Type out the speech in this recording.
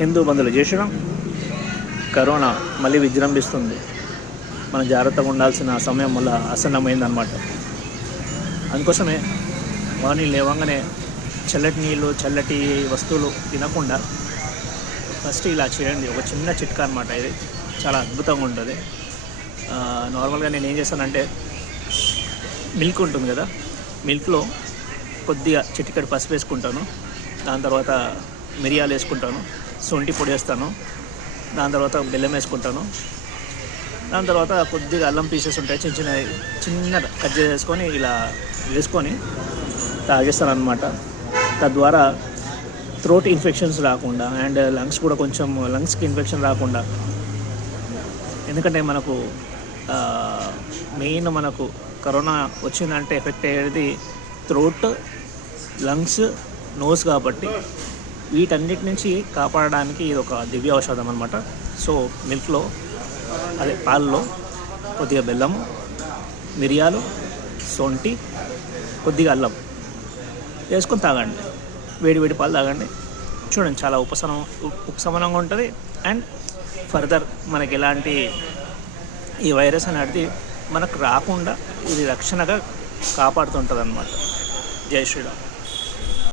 హిందూ బంధువులు చేసినాం కరోనా మళ్ళీ విజృంభిస్తుంది. మనం జాగ్రత్తగా ఉండాల్సిన సమయం వల్ల అసన్నమైందనమాట అందుకోసమే మార్నింగ్ లేవగానే చల్లటి నీళ్ళు చల్లటి వస్తువులు తినకుండా ఫస్ట్ ఇలా చేయండి. ఒక చిన్న చిట్కా అనమాట ఇది చాలా అద్భుతంగా ఉంటుంది. నార్మల్గా నేను ఏం చేస్తానంటే మిల్క్ ఉంటుంది కదా మిల్క్లో కొద్దిగా చిటికెడు పసుపు వేసుకుంటాను. దాని తర్వాత మిరియాలు వేసుకుంటాను శొంఠి పొడి వేస్తాను దాని తర్వాత బెల్లం వేసుకుంటాను. దాని తర్వాత కొద్దిగా అల్లం పీసెస్ ఉంటాయి చిన్న చిన్న చిన్న కట్ చేసుకొని ఇలా వేసుకొని తాగేస్తాను అనమాట తద్వారా థ్రోట్ ఇన్ఫెక్షన్స్ రాకుండా అండ్ లంగ్స్ కూడా కొంచెం లంగ్స్కి ఇన్ఫెక్షన్ రాకుండా. ఎందుకంటే మనకు మెయిన్ మనకు కరోనా వచ్చిందంటే ఎఫెక్ట్ అయ్యేది థ్రోట్ లంగ్స్ నోస్ కాబట్టి. వీటన్నిటి నుంచి కాపాడడానికి ఇది ఒక దివ్య ఔషధం అనమాట సో మిల్క్లో అదే పాలలో కొద్దిగా బెల్లం మిరియాలు సొంటి కొద్దిగా అల్లం వేసుకొని తాగండి. వేడి వేడి పాలు తాగండి. చూడండి చాలా ఉపశమనం ఉపశమనంగా ఉంటుంది. అండ్ ఫర్దర్ మనకి ఎలాంటి ఈ వైరస్ అనేది మనకు రాకుండా ఇది రక్షణగా కాపాడుతుంటుంది అనమాట జై శ్రీరామ్.